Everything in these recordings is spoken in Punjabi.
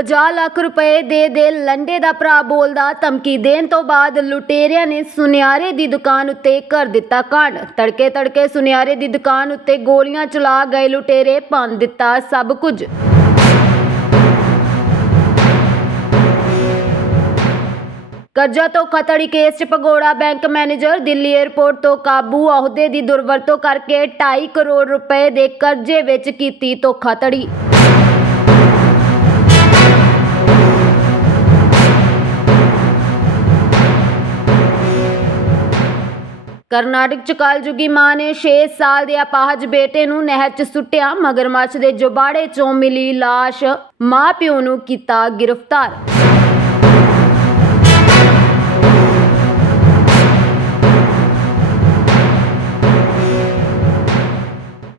50 ਲੱਖ ਰੁਪਏ ਦੇ ਦੇ ਲੰਡੇ ਦਾ ਭਰਾ ਬੋਲਦਾ, ਧਮਕੀ ਦੇਣ ਤੋਂ ਬਾਅਦ ਲੁਟੇਰਿਆਂ ਨੇ ਸੁਨਿਆਰੇ ਦੀ ਦੁਕਾਨ ਉੱਤੇ ਕਰ ਦਿੱਤਾ ਕਾਂਡ। ਤੜਕੇ ਤੜਕੇ ਸੁਨਿਆਰੇ ਦੀ ਦੁਕਾਨ ਉੱਤੇ ਗੋਲੀਆਂ ਚਲਾ ਗਏ ਲੁਟੇਰੇ, ਭੰਨ ਦਿੱਤਾ ਸਭ ਕੁਝ। ਕਰਜ਼ਾ ਤੋਂ ਖਤੜੀ ਕੇਸ 'ਚ ਭਗੌੜਾ ਬੈਂਕ ਮੈਨੇਜਰ ਦਿੱਲੀ 에ਅਰਪੋਰਟ ਤੋਂ ਕਾਬੂ, ਅਹੁਦੇ ਦੀ ਦੁਰਵਰਤੋਂ ਕਰਕੇ 2.5 ਕਰੋੜ ਰੁਪਏ ਦੇ ਕਰਜ਼ੇ ਵਿੱਚ ਕੀਤੀ ਧੋਖਾਧੜੀ। ਕਰਨਾਟਕ ਚ ਕਾਲਜੁਗੀ ਮਾਂ ਨੇ 6 ਸਾਲ ਦੇ ਅਪਾਹਜ ਬੇਟੇ ਨੂੰ ਨਹਿਰ 'ਚ ਸੁੱਟਿਆ, ਮਗਰਮੱਛ ਦੇ ਜੁਬਾੜੇ 'ਚੋਂ ਮਿਲੀ ਲਾਸ਼। ਮਾਂ ਪਿਓ ਨੂੰ ਕੀਤਾ ਗ੍ਰਿਫਤਾਰ।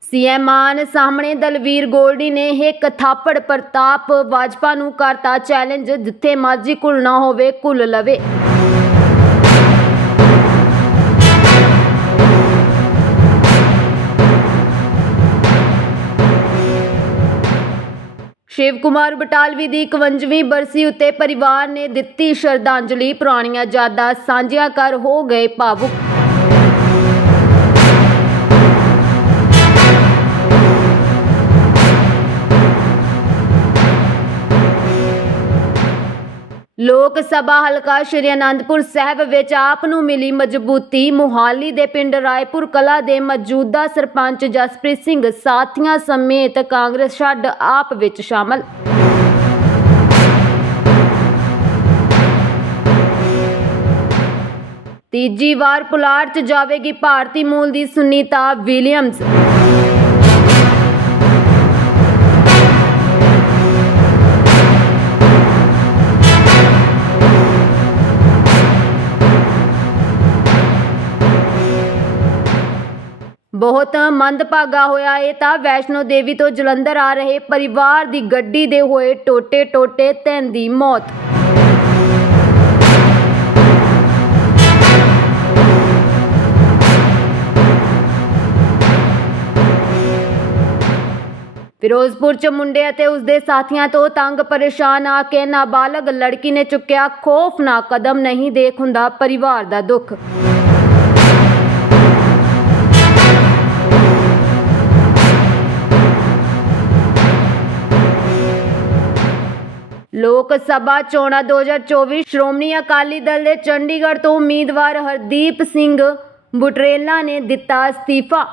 ਸੀਐਮ ਮਾਨ ਸਾਹਮਣੇ ਦਲਵੀਰ ਗੋਲਡੀ ਨੇ ਇੱਕ ਥਾਪੜ ਪ੍ਰਤਾਪ ਵਾਜਪਾ ਨੂੰ ਕਰਤਾ ਚੈਲੰਜ, ਜਿੱਥੇ ਮਰਜ਼ੀ ਘੁਲਣਾ ਹੋਵੇ, ਘੁਲ ਲਵੇ। ਸ਼ਿਵ ਕੁਮਾਰ ਬਟਾਲਵੀ ਦੀ 51ਵੀਂ ਬਰਸੀ ਉੱਤੇ ਪਰਿਵਾਰ ਨੇ ਦਿੱਤੀ ਸ਼ਰਧਾਂਜਲੀ। ਪੁਰਾਣੀਆਂ ਯਾਦਾਂ ਸਾਂਝੀਆਂ ਕਰ ਹੋ ਗਏ ਭਾਵੁਕ। ਲੋਕ ਸਭਾ ਹਲਕਾ ਸ਼੍ਰੀ ਅਨੰਦਪੁਰ ਸਾਹਿਬ ਵਿੱਚ ਆਪ ਨੂੰ ਮਿਲੀ ਮਜ਼ਬੂਤੀ। ਮੁਹਾਲੀ ਦੇ ਪਿੰਡ ਰਾਏਪੁਰ ਕਲਾ ਦੇ ਮੌਜੂਦਾ ਸਰਪੰਚ ਜਸਪ੍ਰੀਤ ਸਿੰਘ, ਸਾਥੀਆਂ ਸਮੇਤ ਕਾਂਗਰਸ ਛੱਡ ਆਪ ਵਿੱਚ ਸ਼ਾਮਲ। ਤੀਜੀ ਵਾਰ ਪੁਲਾੜ 'ਚ ਜਾਵੇਗੀ ਭਾਰਤੀ ਮੂਲ ਦੀ ਸੁਨੀਤਾ ਵਿਲੀਅਮਸ ਬਹੁਤ ਮੰਦਭਾਗਾ ਹੋਇਆ ਇਹ ਤਾਂ ਵੈਸ਼ਨੋ ਦੇਵੀ ਤੋਂ ਜਲੰਧਰ ਆ ਰਹੇ ਪਰਿਵਾਰ ਦੀ ਗੱਡੀ ਦੇ ਹੋਏ ਟੋਟੇ ਟੋਟੇ ਤਿੰਨ ਦੀ ਮੌਤ। ਫਿਰੋਜ਼ਪੁਰ ਚ ਮੁੰਡੇ ਅਤੇ ਉਸਦੇ ਸਾਥੀਆਂ ਤੋਂ ਤੰਗ ਪਰੇਸ਼ਾਨ ਆ ਕੇ ਨਾਬਾਲਗ ਲੜਕੀ ਨੇ ਚੁੱਕਿਆ ਖੌਫਨਾਕ ਕਦਮ, ਨਹੀਂ ਦੇਖ ਹੁੰਦਾ ਪਰਿਵਾਰ ਦਾ ਦੁੱਖ। ਲੋਕ ਸਭਾ ਚੋਣਾਂ 2024 ਸ਼੍ਰੋਮਣੀ ਅਕਾਲੀ ਦਲ ਦੇ ਚੰਡੀਗੜ੍ਹ ਤੋਂ ਉਮੀਦਵਾਰ ਹਰਦੀਪ ਸਿੰਘ ਬੁਟਰੇਲਾ ਨੇ ਦਿੱਤਾ ਅਸਤੀਫਾ।